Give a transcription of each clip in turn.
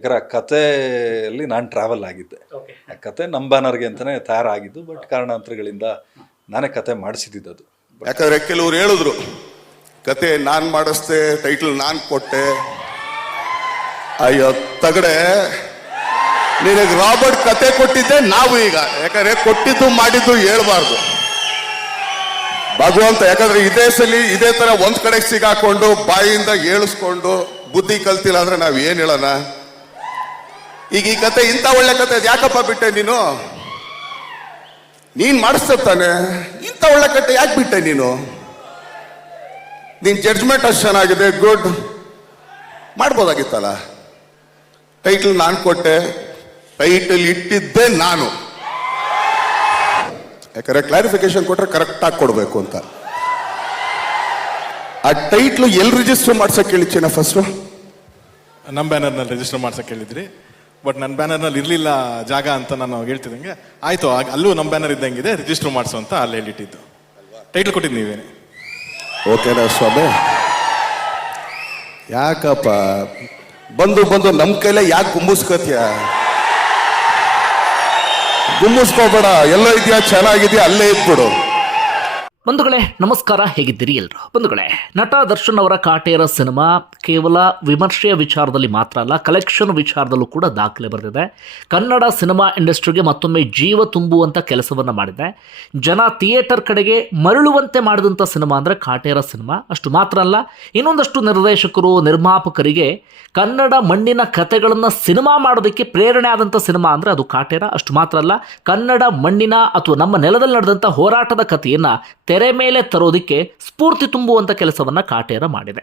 ಯಾಕಂದ್ರೆ ಆ ಕಥೆಯಲ್ಲಿ ನಾನು ಟ್ರಾವೆಲ್ ಆಗಿದ್ದೆ. ಆ ಕತೆ ನಮ್ಮ ಬ್ಯಾನರ್ಗೆ ಅಂತಲೇ ತಯಾರಾಗಿದ್ದು ಬಟ್ ಕಾರಣಾಂತರಗಳಿಂದ ನಾನೇ ಕತೆ ಮಾಡಿಸಿದ್ದು ಅದು. ಯಾಕಂದ್ರೆ ಕೆಲವರು ಹೇಳಿದ್ರು ಕತೆ ನಾನು ಮಾಡಿಸ್ದೆ ಟೈಟಲ್ ನಾನು ಕೊಟ್ಟೆ. ಅಯ್ಯೋ ತಗಡೆ ನಿನಗೆ ರಾಬರ್ಟ್ ಕತೆ ಕೊಟ್ಟಿದ್ದೆ ನಾವು ಈಗ. ಯಾಕಂದ್ರೆ ಕೊಟ್ಟಿದ್ದು ಮಾಡಿದ್ದು ಹೇಳ್ಬಾರ್ದು. ಭಗವಂತ ಯಾಕಂದ್ರೆ ಇದೇ ಸಲಿ ಇದೇ ತರ ಒಂದ್ ಕಡೆ ಸಿಗಾಕೊಂಡು ಬಾಯಿಯಿಂದ ಏಳಿಸ್ಕೊಂಡು ಬುದ್ಧಿ ಕಲ್ತಿಲ್ಲ ಅಂದ್ರೆ ನಾವ್ ಏನ್ ಹೇಳೋಣ? ಈಗ ಈ ಕತೆ ಇಂಥ ಒಳ್ಳೆ ಕತೆ ಯಾಕಪ್ಪ ಬಿಟ್ಟೆ ನೀನು? ನೀನ್ ಮಾಡಿಸ್ತಾನೆ ಇಂಥ ಒಳ್ಳೆ ಕತೆ ಯಾಕೆ ಬಿಟ್ಟೆ ನೀನು? ನಿನ್ ಜಡ್ಜ್ಮೆಂಟ್ ಅಷ್ಟು ಚೆನ್ನಾಗಿದೆ ಗುಡ್ ಮಾಡ್ಬೋದಾಗಿತ್ತಲ್ಲ? ಟೈಟಲ್ ನಾನು ಕೊಟ್ಟೆ ಟೈಟಲ್ ಇಟ್ಟಿದ್ದೆ ನಾನು. ಯಾಕಂದ್ರೆ ಕ್ಲಾರಿಫಿಕೇಶನ್ ಕೊಟ್ರೆ ಕರೆಕ್ಟ್ ಆಗಿ ಕೊಡ್ಬೇಕು ಅಂತ. ಆ ಟೈಟ್ಲು ಎಲ್ಲಿ ರಿಜಿಸ್ಟರ್ ಮಾಡ್ಸಕ್ ಚೆನ್ನ ಫಸ್ಟ್ ನಮ್ಮ ಬ್ಯಾನರ್ನಲ್ಲಿ ರಿಜಿಸ್ಟರ್ ಮಾಡ್ಸಕ್ಕೆ ಹೇಳಿದ್ರಿ. ಬಟ್ ನನ್ನ ಬ್ಯಾನರ್ನಲ್ಲಿ ಇರಲಿಲ್ಲ ಜಾಗ ಅಂತ ನಾನು ಹೇಳ್ತಿದ್ದಂಗೆ, ಆಯ್ತು ಅಲ್ಲೂ ನಮ್ಮ ಬ್ಯಾನರ್ ಇದ್ದಂಗಿದೆ ರಿಜಿಸ್ಟರ್ ಮಾಡಿಸು ಅಂತ ಅಲ್ಲಿ ಹೇಳಿಟ್ಟಿದ್ದು. ಟೈಟಲ್ ಕೊಟ್ಟಿದ್ದು ನೀವೇನೆ. ಓಕೆನಾ ಸ್ವಾಮಿ. ಯಾಕಪ್ಪ? ಬಂದು ಬಂದು ನಮ್ಮ ಕೈಲೇ ಯಾಕೆ ಗುಂಬಿಸ್ಕೋತೀಯ? ಗುಂಬಿಸ್ಕೋಬೇಡ, ಎಲ್ಲ ಇದೆಯಾ? ಚೆನ್ನಾಗಿದೆಯಾ? ಅಲ್ಲೇ ಇದ್ಬಿಡು. ಬಂಧುಗಳೇ, ನಮಸ್ಕಾರ. ಹೇಗಿದ್ದೀರಿ ಎಲ್ಲರೂ ಬಂಧುಗಳೇ, ನಟ ದರ್ಶನ್ ಅವರ ಕಾಟೇರ ಸಿನಿಮಾ ಕೇವಲ ವಿಮರ್ಶೆಯ ವಿಚಾರದಲ್ಲಿ ಮಾತ್ರ ಅಲ್ಲ ಕಲೆಕ್ಷನ್ ವಿಚಾರದಲ್ಲೂ ಕೂಡ ದಾಖಲೆ ಬರೆದಿದೆ. ಕನ್ನಡ ಸಿನಿಮಾ ಇಂಡಸ್ಟ್ರಿಗೆ ಮತ್ತೊಮ್ಮೆ ಜೀವ ತುಂಬುವಂಥ ಕೆಲಸವನ್ನು ಮಾಡಿದೆ. ಜನ ಥಿಯೇಟರ್ ಕಡೆಗೆ ಮರಳುವಂತೆ ಮಾಡಿದಂಥ ಸಿನಿಮಾ ಅಂದರೆ ಕಾಟೇರ ಸಿನಿಮಾ. ಅಷ್ಟು ಮಾತ್ರ ಅಲ್ಲ, ಇನ್ನೊಂದಷ್ಟು ನಿರ್ದೇಶಕರು, ನಿರ್ಮಾಪಕರಿಗೆ ಕನ್ನಡ ಮಣ್ಣಿನ ಕಥೆಗಳನ್ನು ಸಿನಿಮಾ ಮಾಡೋದಕ್ಕೆ ಪ್ರೇರಣೆ ಆದಂಥ ಸಿನಿಮಾ ಅಂದರೆ ಅದು ಕಾಟೇರ. ಅಷ್ಟು ಮಾತ್ರ ಅಲ್ಲ, ಕನ್ನಡ ಮಣ್ಣಿನ ಅಥವಾ ನಮ್ಮ ನೆಲದಲ್ಲಿ ನಡೆದಂಥ ಹೋರಾಟದ ಕಥೆಯನ್ನು ತೆರೆ ಮೇಲೆ ತರೋದಕ್ಕೆ ಸ್ಫೂರ್ತಿ ತುಂಬುವಂಥ ಕೆಲಸವನ್ನು ಕಾಟೇರ ಮಾಡಿದೆ.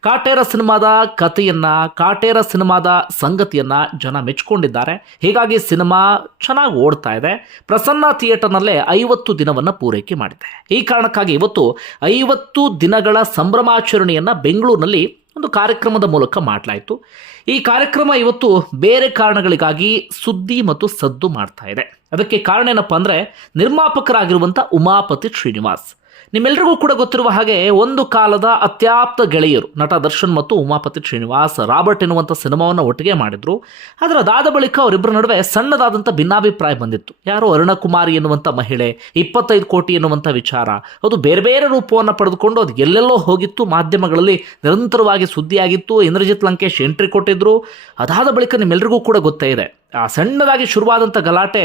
ಕಾಟೇರ ಸಿನಿಮಾದ ಕಥೆಯನ್ನು, ಕಾಟೇರ ಸಿನಿಮಾದ ಸಂಗತಿಯನ್ನು ಜನ ಮೆಚ್ಕೊಂಡಿದ್ದಾರೆ. ಹೀಗಾಗಿ ಸಿನಿಮಾ ಚೆನ್ನಾಗಿ ಓಡ್ತಾ ಇದೆ. ಪ್ರಸನ್ನ ಥಿಯೇಟರ್ನಲ್ಲೇ ಐವತ್ತು ದಿನವನ್ನು ಪೂರೈಕೆ ಮಾಡಿದೆ. ಈ ಕಾರಣಕ್ಕಾಗಿ ಇವತ್ತು ಐವತ್ತು ದಿನಗಳ ಸಂಭ್ರಮಾಚರಣೆಯನ್ನು ಬೆಂಗಳೂರಿನಲ್ಲಿ ಒಂದು ಕಾರ್ಯಕ್ರಮದ ಮೂಲಕ ಮಾಡಲಾಯಿತು. ಈ ಕಾರ್ಯಕ್ರಮ ಇವತ್ತು ಬೇರೆ ಕಾರಣಗಳಿಗಾಗಿ ಸುದ್ದಿ ಮತ್ತು ಸದ್ದು ಮಾಡ್ತಾ ಇದೆ. ಅದಕ್ಕೆ ಕಾರಣ ಏನಪ್ಪ ಅಂದರೆ ನಿರ್ಮಾಪಕರಾಗಿರುವಂಥ ಉಮಾಪತಿ ಶ್ರೀನಿವಾಸ್. ನಿಮ್ಮೆಲ್ಲರಿಗೂ ಕೂಡ ಗೊತ್ತಿರುವ ಹಾಗೆ ಒಂದು ಕಾಲದ ಅತ್ಯಾಪ್ತ ಗೆಳೆಯರು ನಟ ದರ್ಶನ್ ಮತ್ತು ಉಮಾಪತಿ ಶ್ರೀನಿವಾಸ್ ರಾಬರ್ಟ್ ಎನ್ನುವಂಥ ಸಿನಿಮಾವನ್ನು ಒಟ್ಟಿಗೆ ಮಾಡಿದ್ರು. ಆದರೆ ಅದಾದ ಬಳಿಕ ಅವರಿಬ್ಬರ ನಡುವೆ ಸಣ್ಣದಾದಂಥ ಭಿನ್ನಾಭಿಪ್ರಾಯ ಬಂದಿತ್ತು. ಯಾರೋ ಅರುಣಕುಮಾರಿ ಎನ್ನುವಂಥ ಮಹಿಳೆ, ಇಪ್ಪತ್ತೈದು ಕೋಟಿ ಎನ್ನುವಂಥ ವಿಚಾರ, ಅದು ಬೇರೆ ಬೇರೆ ರೂಪವನ್ನು ಪಡೆದುಕೊಂಡು ಅದು ಎಲ್ಲೆಲ್ಲೋ ಹೋಗಿತ್ತು, ಮಾಧ್ಯಮಗಳಲ್ಲಿ ನಿರಂತರವಾಗಿ ಸುದ್ದಿಯಾಗಿತ್ತು. ಇಂದ್ರಜಿತ್ ಲಂಕೇಶ್ ಎಂಟ್ರಿ ಕೊಟ್ಟಿದ್ದರು ಅದಾದ ಬಳಿಕ ನಿಮ್ಮೆಲ್ಲರಿಗೂ ಕೂಡ ಗೊತ್ತೇ ಇದೆ. ಆ ಸಣ್ಣದಾಗಿ ಶುರುವಾದಂಥ ಗಲಾಟೆ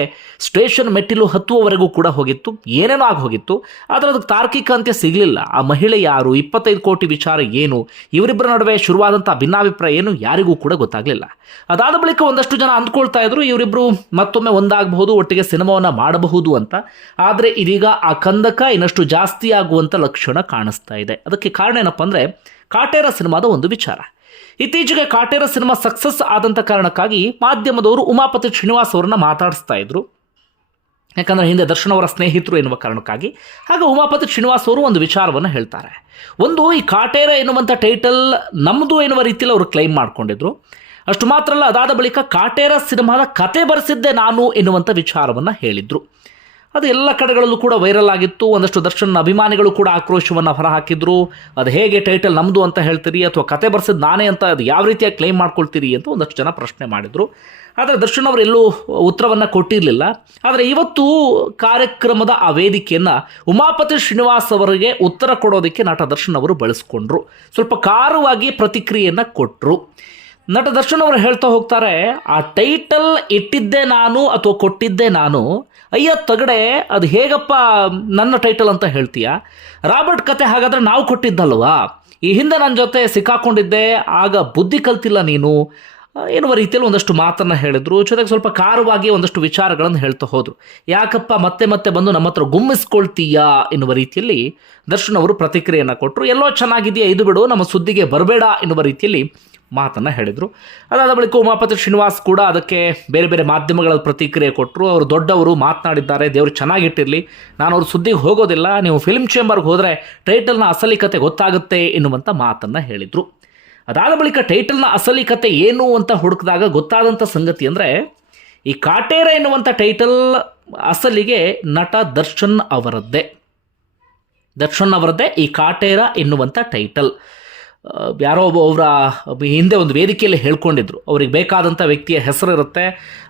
ಸ್ಟೇಷನ್ ಮೆಟ್ಟಿಲು ಹತ್ತುವವರೆಗೂ ಕೂಡ ಹೋಗಿತ್ತು, ಏನೇನೋ ಆಗಿ ಹೋಗಿತ್ತು, ಆದರೆ ಅದಕ್ಕೆ ತಾರ್ಕಿಕ ಅಂತ್ಯ ಸಿಗಲಿಲ್ಲ. ಆ ಮಹಿಳೆ ಯಾರು, ಇಪ್ಪತ್ತೈದು ಕೋಟಿ ವಿಚಾರ ಏನು, ಇವರಿಬ್ಬರ ನಡುವೆ ಶುರುವಾದಂಥ ಭಿನ್ನಾಭಿಪ್ರಾಯ ಏನು ಯಾರಿಗೂ ಕೂಡ ಗೊತ್ತಾಗಲಿಲ್ಲ. ಅದಾದ ಬಳಿಕ ಒಂದಷ್ಟು ಜನ ಅಂದ್ಕೊಳ್ತಾ ಇದ್ರು ಇವರಿಬ್ಬರು ಮತ್ತೊಮ್ಮೆ ಒಂದಾಗಬಹುದು, ಒಟ್ಟಿಗೆ ಸಿನಿಮಾವನ್ನು ಮಾಡಬಹುದು ಅಂತ. ಆದರೆ ಇದೀಗ ಆ ಕಂದಕ ಇನ್ನಷ್ಟು ಜಾಸ್ತಿ ಆಗುವಂಥ ಲಕ್ಷಣ ಕಾಣಿಸ್ತಾ ಇದೆ. ಅದಕ್ಕೆ ಕಾರಣ ಏನಪ್ಪ ಅಂದರೆ, ಕಾಟೇರ ಸಿನಿಮಾದ ಒಂದು ವಿಚಾರ. ಇತ್ತೀಚೆಗೆ ಕಾಟೇರ ಸಿನಿಮಾ ಸಕ್ಸಸ್ ಆದಂಥ ಕಾರಣಕ್ಕಾಗಿ ಮಾಧ್ಯಮದವರು ಉಮಾಪತಿ ಶ್ರೀನಿವಾಸ್ ಅವರನ್ನ ಮಾತಾಡಿಸ್ತಾ ಇದ್ರು. ಯಾಕಂದರೆ ಹಿಂದೆ ದರ್ಶನ್ ಅವರ ಸ್ನೇಹಿತರು ಎನ್ನುವ ಕಾರಣಕ್ಕಾಗಿ. ಹಾಗೆ ಉಮಾಪತಿ ಶ್ರೀನಿವಾಸ್ ಅವರು ಒಂದು ವಿಚಾರವನ್ನು ಹೇಳ್ತಾರೆ. ಒಂದು, ಈ ಕಾಟೇರ ಎನ್ನುವಂಥ ಟೈಟಲ್ ನಮ್ಮದು ಎನ್ನುವ ರೀತಿಯಲ್ಲಿ ಅವರು ಕ್ಲೈಮ್ ಮಾಡಿಕೊಂಡಿದ್ರು. ಅಷ್ಟು ಮಾತ್ರ ಅಲ್ಲ, ಅದಾದ ಬಳಿಕ ಕಾಟೇರ ಸಿನಿಮಾದ ಕತೆ ಬರೆಸಿದ್ದೆ ನಾನು ಎನ್ನುವಂಥ ವಿಚಾರವನ್ನು ಹೇಳಿದರು. ಅದು ಎಲ್ಲ ಕಡೆಗಳಲ್ಲೂ ಕೂಡ ವೈರಲ್ ಆಗಿತ್ತು. ಒಂದಷ್ಟು ದರ್ಶನ್ ಅಭಿಮಾನಿಗಳು ಕೂಡ ಆಕ್ರೋಶವನ್ನು ಹೊರಹಾಕಿದ್ರು. ಅದು ಹೇಗೆ ಟೈಟಲ್ ನಮ್ಮದು ಅಂತ ಹೇಳ್ತೀರಿ ಅಥವಾ ಕತೆ ಬರ್ಸಿದ್ದು ನಾನೇ ಅಂತ ಅದು ಯಾವ ರೀತಿಯಾಗಿ ಕ್ಲೈಮ್ ಮಾಡ್ಕೊಳ್ತೀರಿ ಅಂತ ಒಂದಷ್ಟು ಜನ ಪ್ರಶ್ನೆ ಮಾಡಿದರು. ಆದರೆ ದರ್ಶನ್ ಅವರು ಎಲ್ಲೂ ಉತ್ತರವನ್ನು ಕೊಟ್ಟಿರಲಿಲ್ಲ. ಆದರೆ ಇವತ್ತು ಕಾರ್ಯಕ್ರಮದ ಆ ವೇದಿಕೆಯನ್ನು ಉಮಾಪತಿ ಶ್ರೀನಿವಾಸ್ ಅವರಿಗೆ ಉತ್ತರ ಕೊಡೋದಕ್ಕೆ ನಟ ದರ್ಶನ್ ಅವರು ಬಳಸ್ಕೊಂಡ್ರು. ಸ್ವಲ್ಪ ಕಾರುವಾಗಿ ಪ್ರತಿಕ್ರಿಯೆಯನ್ನು ಕೊಟ್ಟರು ನಟ ದರ್ಶನ್ ಅವರು ಹೇಳ್ತಾ ಹೋಗ್ತಾರೆ, ಆ ಟೈಟಲ್ ಇಟ್ಟಿದ್ದೆ ನಾನು ಅಥವಾ ಕೊಟ್ಟಿದ್ದೆ ನಾನು, ಅಯ್ಯ ತಗಡೆ, ಅದು ಹೇಗಪ್ಪ ನನ್ನ ಟೈಟಲ್ ಅಂತ ಹೇಳ್ತೀಯ? ರಾಬರ್ಟ್ ಕತೆ ಹಾಗಾದರೆ ನಾವು ಕೊಟ್ಟಿದ್ದಲ್ವಾ? ಈ ಹಿಂದೆ ನನ್ನ ಜೊತೆ ಸಿಕ್ಕಾಕೊಂಡಿದ್ದೆ, ಆಗ ಬುದ್ಧಿ ಕಲ್ತಿಲ್ಲ ನೀನು. ಎನ್ನುವ ರೀತಿಯಲ್ಲಿ ಒಂದಷ್ಟು ಮಾತನ್ನು ಹೇಳಿದ್ರು. ಜೊತೆಗೆ ಸ್ವಲ್ಪ ಕಾರವಾಗಿ ಒಂದಷ್ಟು ವಿಚಾರಗಳನ್ನು ಹೇಳ್ತಾ ಹೋದರು. ಯಾಕಪ್ಪ ಮತ್ತೆ ಮತ್ತೆ ಬಂದು ನಮ್ಮ ಹತ್ರ ಗುಮ್ಮಿಸ್ಕೊಳ್ತೀಯಾ? ಎನ್ನುವ ರೀತಿಯಲ್ಲಿ ದರ್ಶನ್ ಅವರು ಪ್ರತಿಕ್ರಿಯೆಯನ್ನು ಕೊಟ್ಟರು ಎಲ್ಲೋ ಚೆನ್ನಾಗಿದೆಯಾ? ಇದು ಬಿಡು, ನಮ್ಮ ಸುದ್ದಿಗೆ ಬರಬೇಡ ಎನ್ನುವ ರೀತಿಯಲ್ಲಿ ಮಾತನ್ನು ಹೇಳಿದರು. ಅದಾದ ಬಳಿಕ ಉಮಾಪತಿ ಶ್ರೀನಿವಾಸ್ ಕೂಡ ಅದಕ್ಕೆ ಬೇರೆ ಬೇರೆ ಮಾಧ್ಯಮಗಳ ಪ್ರತಿಕ್ರಿಯೆ ಕೊಟ್ಟರು ಅವರು ದೊಡ್ಡವರು, ಮಾತನಾಡಿದ್ದಾರೆ, ದೇವರು ಚೆನ್ನಾಗಿಟ್ಟಿರಲಿ. ನಾನು ಅವ್ರ ಸುದ್ದಿಗೆ ಹೋಗೋದಿಲ್ಲ. ನೀವು ಫಿಲ್ಮ್ ಚೇಂಬರ್ಗೆ ಹೋದರೆ ಟೈಟಲ್ನ ಅಸಲಿ ಕತೆ ಗೊತ್ತಾಗುತ್ತೆ ಎನ್ನುವಂಥ ಮಾತನ್ನು ಹೇಳಿದರು. ಅದಾದ ಬಳಿಕ ಟೈಟಲ್ನ ಅಸಲಿ ಕತೆ ಏನು ಅಂತ ಹುಡುಕಿದಾಗ ಗೊತ್ತಾದಂಥ ಸಂಗತಿ ಅಂದರೆ, ಈ ಕಾಟೇರ ಎನ್ನುವಂಥ ಟೈಟಲ್ ಅಸಲಿಗೆ ನಟ ದರ್ಶನ್ ಅವರದ್ದೇ. ದರ್ಶನ್ ಅವರದ್ದೇ ಈ ಕಾಟೇರ ಎನ್ನುವಂಥ ಟೈಟಲ್ ಯಾರೋ ಒಬ್ಬ ಅವರ ಹಿಂದೆ ಒಂದು ವೇದಿಕೆಯಲ್ಲಿ ಹೇಳ್ಕೊಂಡಿದ್ರು. ಅವ್ರಿಗೆ ಬೇಕಾದಂಥ ವ್ಯಕ್ತಿಯ ಹೆಸರು ಇರುತ್ತೆ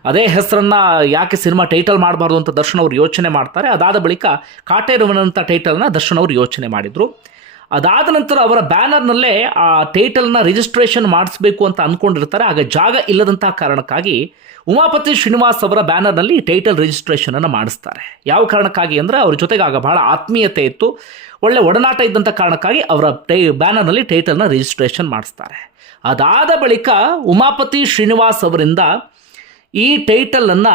ಅದೇ ಹೆಸರನ್ನು ಯಾಕೆ ಸಿನಿಮಾ ಟೈಟಲ್ ಮಾಡಬಾರ್ದು ಅಂತ ದರ್ಶನ್ ಅವರು ಯೋಚನೆ ಮಾಡ್ತಾರೆ. ಅದಾದ ಬಳಿಕ ಕಾಟೇರುವನಂಥ ಟೈಟಲ್ನ ದರ್ಶನ್ ಅವರು ಯೋಚನೆ ಮಾಡಿದರು. ಅದಾದ ನಂತರ ಅವರ ಬ್ಯಾನರ್ನಲ್ಲೇ ಆ ಟೈಟಲ್ನ ರಿಜಿಸ್ಟ್ರೇಷನ್ ಮಾಡಿಸ್ಬೇಕು ಅಂತ ಅಂದ್ಕೊಂಡಿರ್ತಾರೆ ಆಗ ಜಾಗ ಇಲ್ಲದಂತಹ ಕಾರಣಕ್ಕಾಗಿ ಉಮಾಪತಿ ಶ್ರೀನಿವಾಸ್ ಅವರ ಬ್ಯಾನರ್ನಲ್ಲಿ ಟೈಟಲ್ ರಿಜಿಸ್ಟ್ರೇಷನ್ ಅನ್ನು ಮಾಡಿಸ್ತಾರೆ. ಯಾವ ಕಾರಣಕ್ಕಾಗಿ ಅಂದರೆ ಅವ್ರ ಜೊತೆಗೆ ಆಗ ಬಹಳ ಆತ್ಮೀಯತೆ ಇತ್ತು. ಒಳ್ಳೆ ಒಡನಾಟ ಇದ್ದಂಥ ಕಾರಣಕ್ಕಾಗಿ ಅವರ ಟೈ ಬ್ಯಾನರ್ನಲ್ಲಿ ಟೈಟಲ್ನ ರಿಜಿಸ್ಟ್ರೇಷನ್ ಮಾಡಿಸ್ತಾರೆ. ಅದಾದ ಬಳಿಕ ಉಮಾಪತಿ ಶ್ರೀನಿವಾಸ್ ಅವರಿಂದ ಈ ಟೈಟಲನ್ನು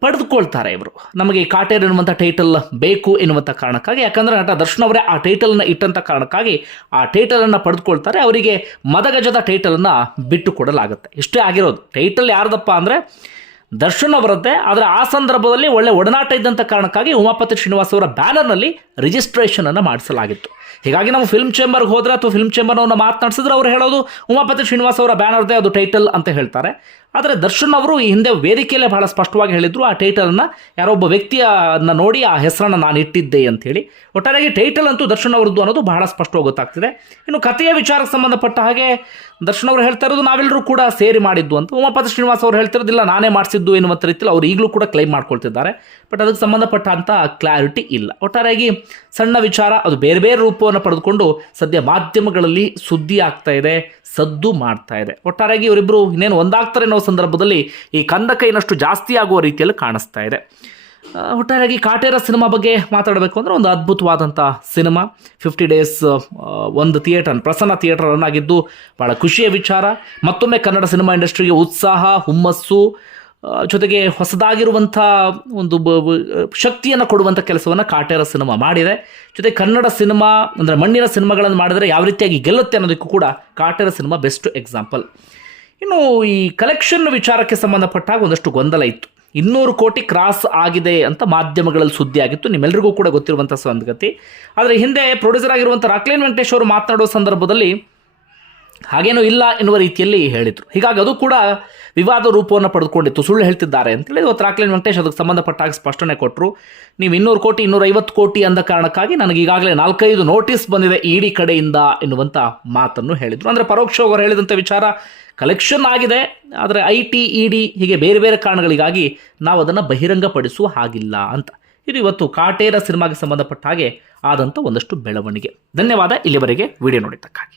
ಪಡೆದುಕೊಳ್ತಾರೆ ಇವರು. ನಮಗೆ ಕಾಟೇರ್ ಎನ್ನುವಂಥ ಟೈಟಲ್ ಬೇಕು ಎನ್ನುವಂಥ ಕಾರಣಕ್ಕಾಗಿ. ಯಾಕಂದರೆ ನಟ ದರ್ಶನ್ ಅವರೇ ಆ ಟೈಟಲನ್ನು ಇಟ್ಟಂಥ ಕಾರಣಕ್ಕಾಗಿ ಆ ಟೈಟಲನ್ನು ಪಡೆದುಕೊಳ್ತಾರೆ. ಅವರಿಗೆ ಮದಗಜದ ಟೈಟಲನ್ನು ಬಿಟ್ಟು ಕೊಡಲಾಗುತ್ತೆ. ಇಷ್ಟೇ ಆಗಿರೋದು. ಟೈಟಲ್ ಯಾರ್ದಪ್ಪ ಅಂದರೆ ದರ್ಶನ್ ಅವರದ್ದೇ. ಆದರೆ ಆ ಸಂದರ್ಭದಲ್ಲಿ ಒಳ್ಳೆ ಒಡನಾಟ ಇದ್ದಂಥ ಕಾರಣಕ್ಕಾಗಿ ಉಮಾಪತಿ ಶ್ರೀನಿವಾಸ್ ಅವರ ಬ್ಯಾನರ್ನಲ್ಲಿ ರಿಜಿಸ್ಟ್ರೇಷನ್ ಅನ್ನು ಮಾಡಿಸಲಾಗಿತ್ತು. ಹೀಗಾಗಿ ನಾವು ಫಿಲ್ಮ್ ಚೇಂಬರ್ಗೆ ಹೋದ್ರೆ ಅಥವಾ ಫಿಲ್ಮ್ ಚೇಂಬರ್ನವ್ರನ್ನ ಮಾತನಾಡಿಸಿದ್ರೆ ಅವ್ರು ಹೇಳೋದು ಉಮಾಪತಿ ಶ್ರೀನಿವಾಸ್ ಅವರ ಬ್ಯಾನರ್ದೇ ಅದು ಟೈಟಲ್ ಅಂತ ಹೇಳ್ತಾರೆ. ಆದರೆ ದರ್ಶನ್ ಅವರು ಈ ಹಿಂದೆ ವೇದಿಕೆಯಲ್ಲೇ ಬಹಳ ಸ್ಪಷ್ಟವಾಗಿ ಹೇಳಿದ್ರು, ಆ ಟೈಟಲನ್ನು ಯಾರೋ ಒಬ್ಬ ವ್ಯಕ್ತಿಯನ್ನ ನೋಡಿ ಆ ಹೆಸರನ್ನು ನಾನು ಇಟ್ಟಿದ್ದೆ ಅಂತ ಹೇಳಿ. ಒಟ್ಟಾರೆಯಾಗಿ ಟೈಟಲ್ ಅಂತೂ ದರ್ಶನ್ ಅವರದ್ದು ಅನ್ನೋದು ಬಹಳ ಸ್ಪಷ್ಟವಾಗಿ ಗೊತ್ತಾಗ್ತಿದೆ. ಇನ್ನು ಕಥೆಯ ವಿಚಾರಕ್ಕೆ ಸಂಬಂಧಪಟ್ಟ ಹಾಗೆ ದರ್ಶನ್ ಅವರು ಹೇಳ್ತಾ ಇರೋದು ನಾವೆಲ್ಲರೂ ಕೂಡ ಸೇರಿ ಮಾಡಿದ್ದು ಅಂತ. ಉಮಾಪತಿ ಶ್ರೀನಿವಾಸ್ ಅವರು ಹೇಳ್ತಿರೋದಿಲ್ಲ ನಾನೇ ಮಾಡಿಸಿದ್ದು ಎನ್ನುವಂಥ ರೀತಿಯಲ್ಲಿ ಅವರು ಈಗಲೂ ಕೂಡ ಕ್ಲೈಮ್ ಮಾಡ್ಕೊಳ್ತಿದ್ದಾರೆ. ಬಟ್ ಅದಕ್ಕೆ ಸಂಬಂಧಪಟ್ಟಂಥ ಕ್ಲಾರಿಟಿ ಇಲ್ಲ. ಒಟ್ಟಾರೆಯಾಗಿ ಸಣ್ಣ ವಿಚಾರ, ಅದು ಬೇರೆ ಬೇರೆ ರೂಪವನ್ನು ಪಡೆದುಕೊಂಡು ಸದ್ಯ ಮಾಧ್ಯಮಗಳಲ್ಲಿ ಸುದ್ದಿ ಆಗ್ತಾ ಇದೆ, ಸದ್ದು ಮಾಡ್ತಾ ಇದೆ. ಒಟ್ಟಾರೆಯಾಗಿ ಇವರಿಬ್ಬರು ಇನ್ನೇನು ಒಂದಾಗ್ತಾರೆ ಅನ್ನೋ ಸಂದರ್ಭದಲ್ಲಿ ಈ ಕಂದಕ ಇನ್ನಷ್ಟು ಜಾಸ್ತಿ ಆಗುವ ರೀತಿಯಲ್ಲಿ ಕಾಣಿಸ್ತಾ ಇದೆ. ಒಟ್ಟಾರೆಯಾಗಿ ಕಾಟೇರ ಸಿನಿಮಾ ಬಗ್ಗೆ ಮಾತಾಡಬೇಕು ಅಂದರೆ ಒಂದು ಅದ್ಭುತವಾದಂಥ ಸಿನಿಮಾ. ಫಿಫ್ಟಿ ಡೇಸ್ ಒಂದು ಥಿಯೇಟರ್ ಪ್ರಸನ್ನ ಥಿಯೇಟರ್ ರನ್ ಆಗಿದ್ದು ಭಾಳ ಖುಷಿಯ ವಿಚಾರ. ಮತ್ತೊಮ್ಮೆ ಕನ್ನಡ ಸಿನಿಮಾ ಇಂಡಸ್ಟ್ರಿಗೆ ಉತ್ಸಾಹ, ಹುಮ್ಮಸ್ಸು ಜೊತೆಗೆ ಹೊಸದಾಗಿರುವಂಥ ಒಂದು ಶಕ್ತಿಯನ್ನು ಕೊಡುವಂಥ ಕೆಲಸವನ್ನು ಕಾಟೇರ ಸಿನಿಮಾ ಮಾಡಿದೆ. ಜೊತೆ ಕನ್ನಡ ಸಿನಿಮಾ, ಅಂದರೆ ಮಣ್ಣಿನ ಸಿನಿಮಾಗಳನ್ನು ಮಾಡಿದರೆ ಯಾವ ರೀತಿಯಾಗಿ ಗೆಲ್ಲುತ್ತೆ ಅನ್ನೋದಕ್ಕೂ ಕೂಡ ಕಾಟೇರ ಸಿನಿಮಾ ಬೆಸ್ಟ್ ಎಕ್ಸಾಂಪಲ್ ಇನ್ನು ಈ ಕಲೆಕ್ಷನ್ ವಿಚಾರಕ್ಕೆ ಸಂಬಂಧಪಟ್ಟಾಗ ಒಂದಷ್ಟು ಗೊಂದಲ ಇತ್ತು. ಇನ್ನೂರು ಕೋಟಿ ಕ್ರಾಸ್ ಆಗಿದೆ ಅಂತ ಮಾಧ್ಯಮಗಳಲ್ಲಿ ಸುದ್ದಿ ಆಗಿತ್ತು ನಿಮ್ಮೆಲ್ಲರಿಗೂ ಕೂಡ ಗೊತ್ತಿರುವಂಥ ಸಂಗತಿ. ಆದರೆ ಹಿಂದೆ ಪ್ರೊಡ್ಯೂಸರ್ ಆಗಿರುವಂಥ ರಾಕ್ಲೇನ್ ವೆಂಕಟೇಶ್ ಅವರು ಮಾತನಾಡುವ ಸಂದರ್ಭದಲ್ಲಿ ಹಾಗೇನೂ ಇಲ್ಲ ಎನ್ನುವ ರೀತಿಯಲ್ಲಿ ಹೇಳಿದರು. ಹೀಗಾಗಿ ಅದು ಕೂಡ ವಿವಾದ ರೂಪವನ್ನು ಪಡೆದುಕೊಂಡಿತ್ತು. ಸುಳ್ಳು ಹೇಳ್ತಿದ್ದಾರೆ ಅಂತೇಳಿ ಇವತ್ತು ರಾಕ್ಲೇನ್ ವೆಂಕಟೇಶ್ ಅದಕ್ಕೆ ಸಂಬಂಧಪಟ್ಟಾಗ ಸ್ಪಷ್ಟನೆ ಕೊಟ್ಟರು ನೀವು ಇನ್ನೂರು ಕೋಟಿ, ಇನ್ನೂರೈವತ್ತು ಕೋಟಿ ಅಂದ ಕಾರಣಕ್ಕಾಗಿ ನನಗೆ ಈಗಾಗಲೇ ನಾಲ್ಕೈದು ನೋಟಿಸ್ ಬಂದಿದೆ ಇಡಿ ಕಡೆಯಿಂದ ಎನ್ನುವಂಥ ಮಾತನ್ನು ಹೇಳಿದರು. ಅಂದರೆ ಪರೋಕ್ಷವಾಗಿ ಅವರು ಹೇಳಿದಂಥ ವಿಚಾರ ಕಲೆಕ್ಷನ್ ಆಗಿದೆ, ಆದರೆ ಐ ಟಿ ಇ ಡಿ ಹೀಗೆ ಬೇರೆ ಬೇರೆ ಕಾರಣಗಳಿಗಾಗಿ ನಾವು ಅದನ್ನು ಬಹಿರಂಗಪಡಿಸುವ ಹಾಗಿಲ್ಲ ಅಂತ. ಇದು ಇವತ್ತು ಕಾಟೇರ ಸಿನಿಮಾಗೆ ಸಂಬಂಧಪಟ್ಟ ಹಾಗೆ ಆದಂಥ ಒಂದಷ್ಟು ಬೆಳವಣಿಗೆ. ಧನ್ಯವಾದ, ಇಲ್ಲಿವರೆಗೆ ವಿಡಿಯೋ ನೋಡಿದ್ದಕ್ಕಾಗಿ.